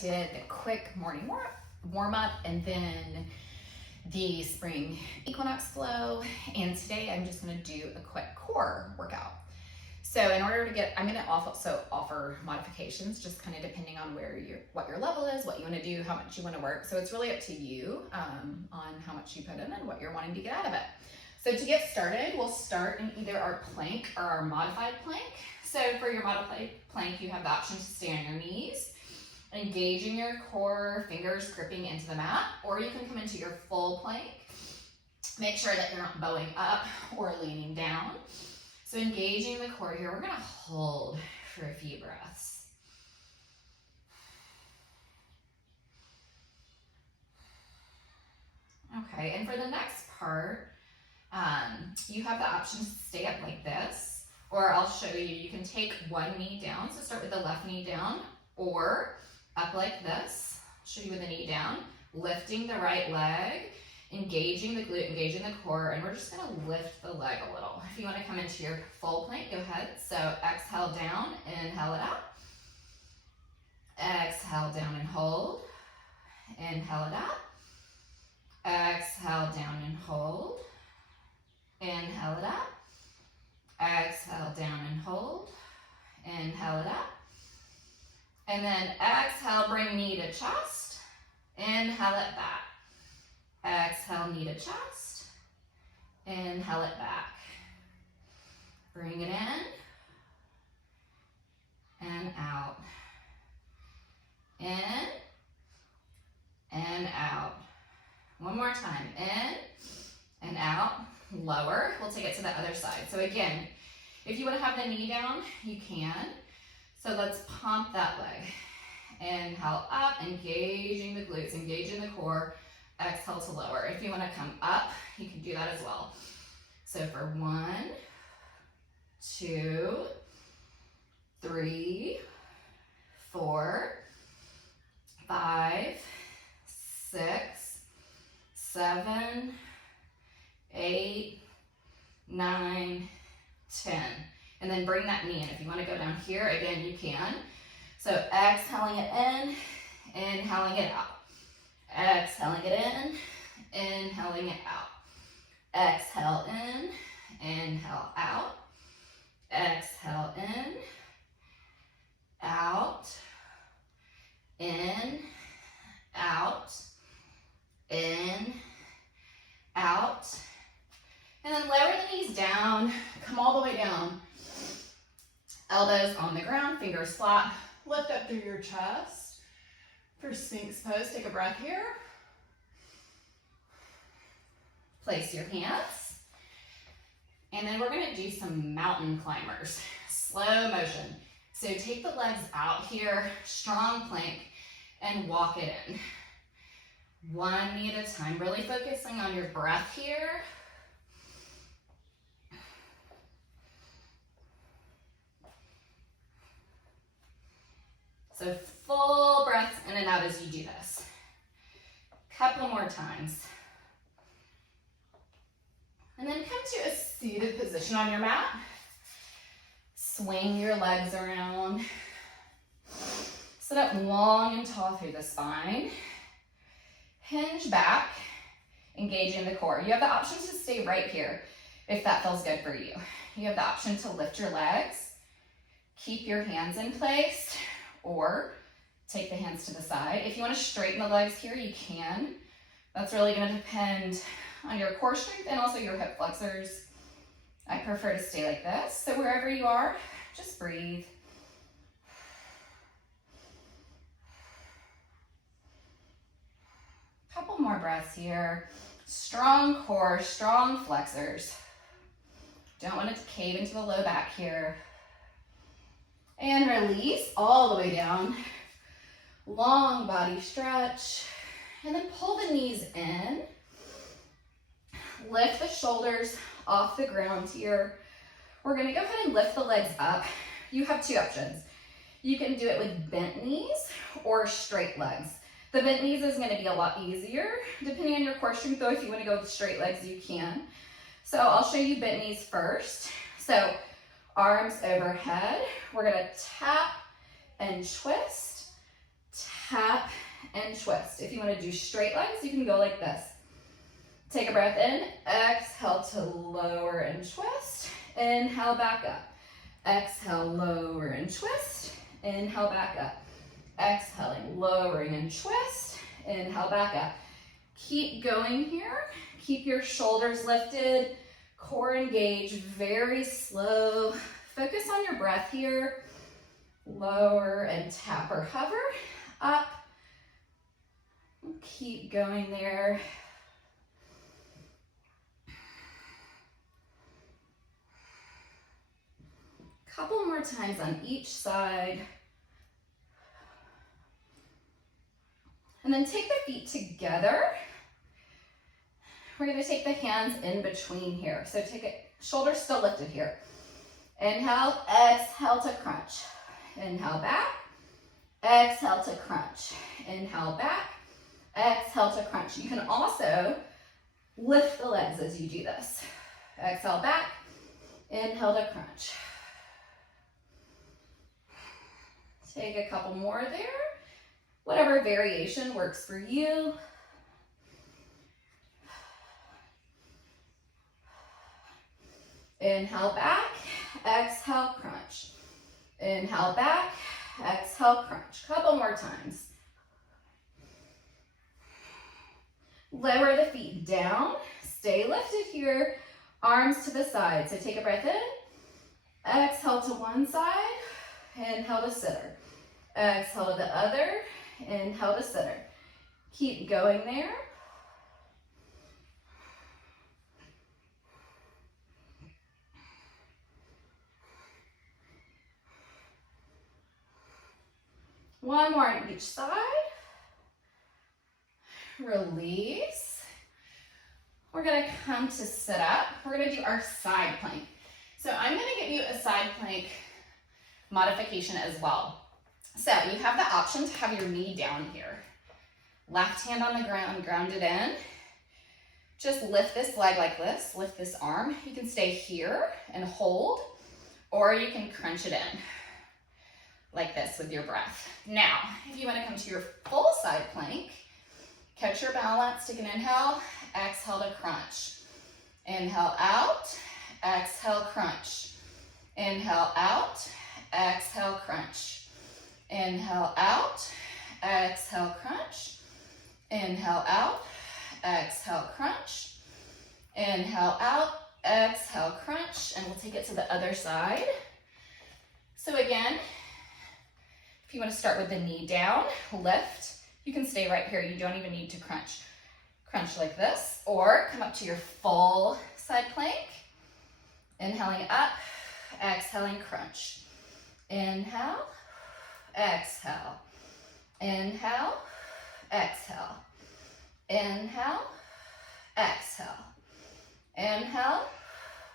did the quick morning warm up and then the spring equinox flow. And today I'm just gonna do a quick core workout. So in order to get, I'm gonna also offer modifications, just kind of depending on what your level is, what you wanna do, how much you wanna work. So it's really up to you on how much you put in and what you're wanting to get out of it. So to get started, we'll start in either our plank or our modified plank. So for your modified plank, you have the option to stay on your knees, engaging your core, fingers gripping into the mat, or you can come into your full plank. Make sure that you're not bowing up or leaning down. So engaging the core here, we're gonna hold for a few breaths. Okay, and for the next part, you have the option to stay up like this, or I'll show you, you can take one knee down. So start with the left knee down, or up like this. I'll show you with the knee down, lifting the right leg, engaging the glute, engaging the core, and we're just gonna lift the leg a little. If you wanna come into your full plank, go ahead. So exhale down, inhale it out. Exhale down and hold. Inhale it out. Exhale down and hold. Inhale it out. Exhale down and hold. Inhale it out. And then exhale, bring knee to chest. Inhale it back. Exhale, knee to chest. Inhale it back. Bring it in and out. In and out. One more time. In and out. Lower. We'll take it to the other side. So again, if you want to have the knee down, you can. So let's pump that leg. Inhale up, engaging the glutes, engaging the core. Exhale to lower. If you want to come up, you can do that as well. So for 1, 2, 3, 4, 5, 6, 7, 8, 9, 10. And then bring that knee in. If you want to go down here, again, you can. So exhaling it in, inhaling it out. Exhaling it in, inhaling it out. Exhale in, inhale out. Exhale in, out, in, out, in, out. And then lower the knees down, come all the way down. Elbows on the ground, fingers flat. Lift up through your chest. For Sphinx pose, take a breath here. Place your hands. And then we're gonna do some mountain climbers, slow motion. So take the legs out here, strong plank, and walk it in. One knee at a time, really focusing on your breath here. So full breaths in and out as you do this. Couple more times. And then come to a seated position on your mat. Swing your legs around. Sit up long and tall through the spine. Hinge back, engaging the core. You have the option to stay right here if that feels good for you. You have the option to lift your legs, keep your hands in place, or take the hands to the side. If you want to straighten the legs here, you can. That's really going to depend on your core strength and also your hip flexors. I prefer to stay like this. So wherever you are, just breathe. Couple more breaths here. Strong core, strong flexors. Don't want it to cave into the low back here. And release all the way down. Long body stretch. And then pull the knees in. Lift the shoulders off the ground here. We're gonna go ahead and lift the legs up. You have two options. You can do it with bent knees or straight legs. The bent knees is gonna be a lot easier. Depending on your core strength though, if you wanna go with straight legs, you can. So I'll show you bent knees first. So arms overhead. We're gonna tap and twist, tap, and twist. If you want to do straight legs, you can go like this. Take a breath in, exhale to lower and twist, inhale back up. Exhale, lower and twist, inhale back up. Exhaling, lowering and twist, inhale back up. Keep going here. Keep your shoulders lifted, core engaged, very slow. Focus on your breath here. Lower and tap or hover, up. Keep going there. Couple more times on each side. And then take the feet together. We're going to take the hands in between here. So take it, shoulders still lifted here. Inhale, exhale to crunch. Inhale back, exhale to crunch. Inhale back, exhale to crunch. You can also lift the legs as you do this. Exhale back, inhale to crunch. Take a couple more there. Whatever variation works for you. Inhale back, exhale, crunch. Inhale back, exhale, crunch. Couple more times. Lower the feet down. Stay lifted here. Arms to the side. So take a breath in. Exhale to one side. Inhale to center. Exhale to the other. Inhale to center. Keep going there. One more on each side. Release. We're gonna come to sit up. We're gonna do our side plank. So I'm gonna give you a side plank modification as well. So you have the option to have your knee down here. Left hand on the ground, ground it in. Just lift this leg like this, lift this arm. You can stay here and hold, or you can crunch it in like this with your breath. Now, if you want to come to your full side plank, catch your balance, take an inhale, exhale to crunch. Inhale out, exhale, crunch. Inhale out, exhale, crunch. Inhale out, exhale, crunch. Inhale out, exhale, crunch. Inhale out, exhale, crunch. And we'll take it to the other side. So again, if you want to start with the knee down, lift. You can stay right here. You don't even need to crunch. Crunch like this, or come up to your full side plank. Inhaling up, exhaling, crunch. Inhale, exhale. Inhale, exhale. Inhale, exhale. Inhale,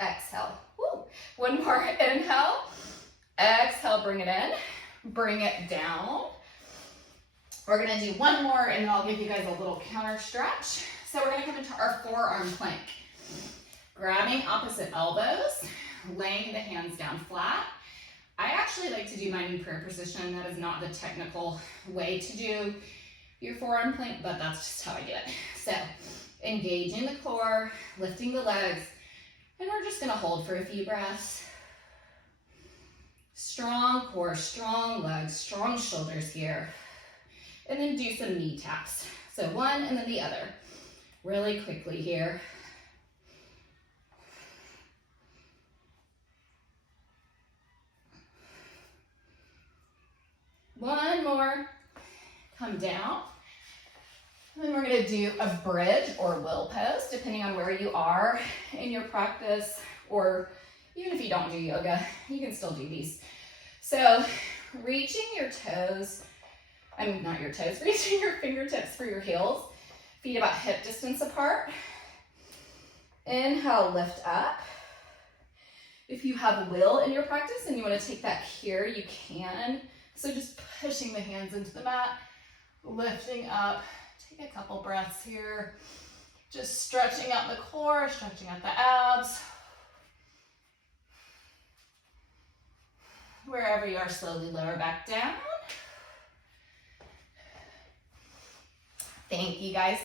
exhale. Woo. One more, inhale, exhale, bring it in. Bring it down. We're gonna do one more and then I'll give you guys a little counter stretch. So we're gonna come into our forearm plank. Grabbing opposite elbows, laying the hands down flat. I actually like to do mine in prayer position. That is not the technical way to do your forearm plank, but that's just how I do it. So engaging the core, lifting the legs, and we're just gonna hold for a few breaths. Strong core, strong legs, strong shoulders here. And then do some knee taps. So one and then the other. Really quickly here. One more. Come down. And then we're going to do a bridge or will pose, depending on where you are in your practice, or even if you don't do yoga, you can still do these. So reaching your toes, not your toes, reaching your fingertips for your heels, feet about hip distance apart. Inhale, lift up. If you have will in your practice and you want to take that here, you can. So just pushing the hands into the mat, lifting up. Take a couple breaths here. Just stretching out the core, stretching out the abs. Wherever you are, slowly lower back down. Thank you guys